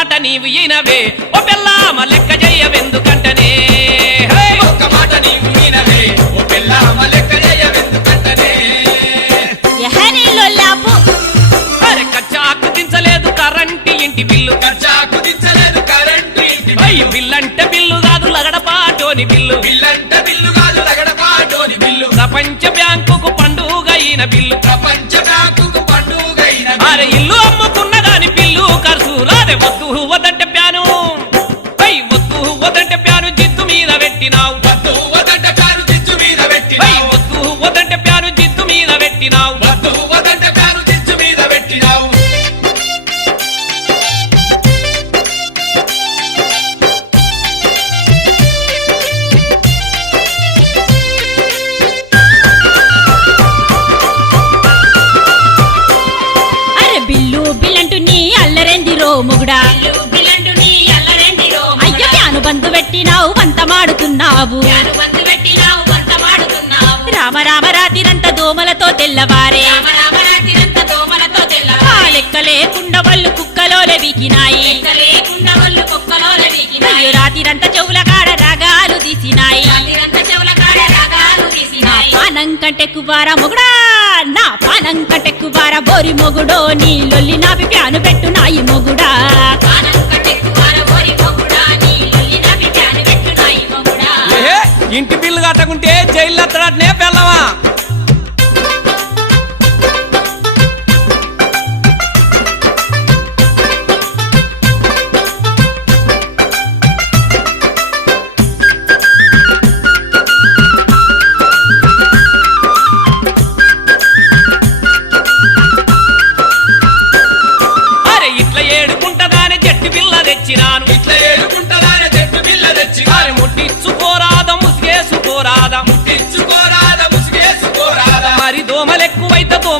నీవు ఈనవే ఓ పిల్లామ లెక్క చెయ్యవెందుకంటనే హే! ఒక్క మాట నీవు వినవే ఓ పెళ్ళామ లెక్క చేయవెందుకంటనే ఎహే నీళ్ళు లాపు అరే కచ్చాకు దించలేదు కరెంటి ఇంటి బిల్లు. కరెంటు ఇంటి అయ్యి బిల్లంటే బిల్లు కాదు లగడపాటోని బిల్లు. బిల్లంట బిల్లు కాదు లగడపాటోని బిల్లు. ప్రపంచ బ్యాంకుకు పండుగ అయిన బిల్లు. బిల్లు బిల్లంటూ నీ అల్లరెందిరో మొగుడా? అయ్యో ప్యాను బంధు పెట్టినావు వంత మాడుతున్నావు. రామ రామ రాతిరంత దోమలతో తెల్లవారే. లెక్క లేకుండా వాళ్ళు కుక్కలోలే వీకినాయి అయ్యో రాతిరంత చెవుల కాడ రాగాలు తీసినాయి. పానం కంటే కువారా మొగుడా? బోరి మొగుడో నీ లొల్లి నాపి ప్యాను పెట్టు నాయి మొగుడా. ఇంటి బిల్లు కట్టకుంటే జైల్లో ఎత్తడాటనే పిల్ల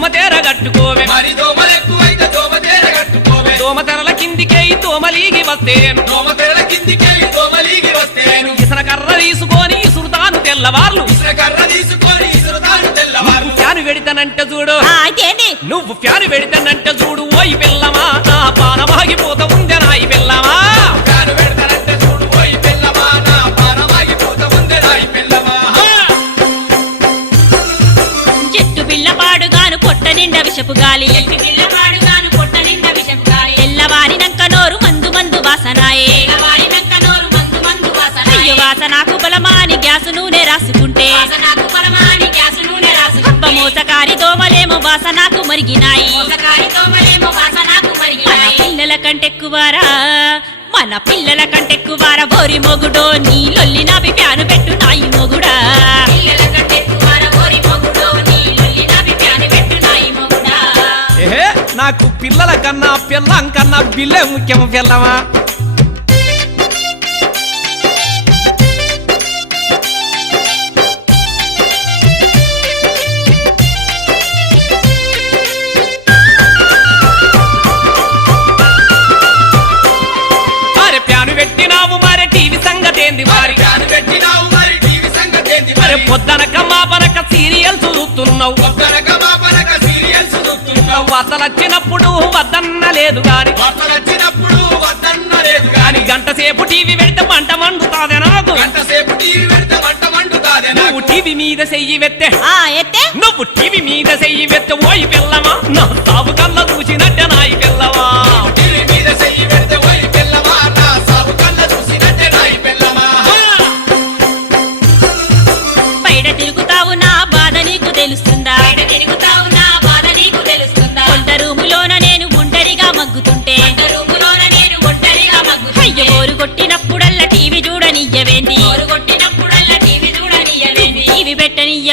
దోమ తేర కట్టుకోవే. మరి దోమలెక్కువైతే దోమ తేర కట్టుకోవే. దోమ తెరల కిందికే దోమలీగి వస్తేను. దోమ తెరల కిందికెళ్ళి దోమలీగి వస్తేను. ఇసన కర్ర తీసుకొని ఇసురుతాను తెల్లవార్లు. ఇసుర కర్ర తీసుకొని ఇసురుతాను తెల్లవారు ఫ్యాను వెడితానంటే చూడు. నువ్వు ఫ్యాను వెడితానంటే చూడు. ఓయి పిల్లమా నా వాసనాయే అయ్యో వాసనాకు బలమాని గ్యాసు నూనె రాసుకుంటే? అబ్బ మోసకారి దోమలేమో వాసనాకు మరిగినాయి. మన పిల్లల కంటెక్కువారా? మన పిల్లల కంటెక్కువారా? బోరి మొగుడో నీ లొల్లి నాపి ప్యాను పెట్టు నాయి మొగుడా. ఏహే నాకు పిల్లల కన్నా పిల్లం కన్నా బిల్లే ముఖ్యం పిల్లమా చూస్తున్నావు వార్తలు వచ్చినప్పుడు వద్దన్న లేదు గాని. వార్తలు వచ్చినప్పుడు వద్దన్న లేదు కానీ గాని. గంట సేపు టీవీ పెడితే పంట మండుతాదే నాకు. గంట సేపు టీవీ పెడితే మంట మండుతాదే నువ్వు టీవీ మీద చెయ్యి వెత్తే. ఆ ఎత్తే. నువ్వు టీవీ మీద చెయ్యి వెత్తే ఓయి పిల్లమా. నా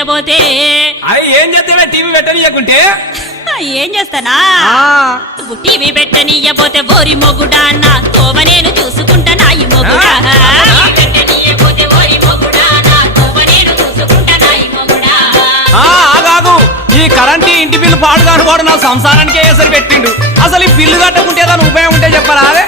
పెట్టనియ్యబోతే అయ్యి ఏం చేస్తే టీవీ పెట్టనీయకుంటే? ఏం చేస్తానా? టీవీ పెట్టనియ్యబోతే బోరి మొగుడా నా తోవ నేను చూసుకుంటా నాయి మొగుడా? ఈ కరెంట్ ఇంటి బిల్లు పాడుగాను వాడు నా సంసారానికే ఎసరు పెట్టిండు. అసలు ఈ బిల్లు కట్టకుంటే ఏదైనా ఉపయోగం ఉంటే చెప్పరా? అదే.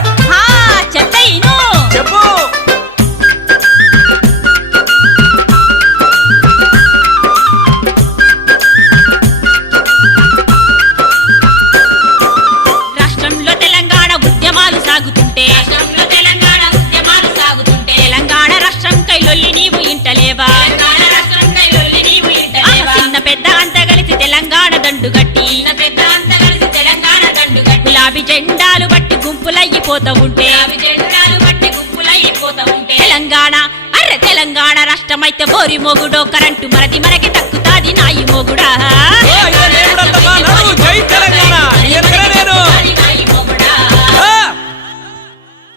అయిపోతా ఉంటే? తెలంగాణ అర్రె తెలంగాణ రాష్ట్రమైతే బోరి మొగుడో కరెంటు మనది మనకి తక్కుతాది నాయి మొగుడా. అయితే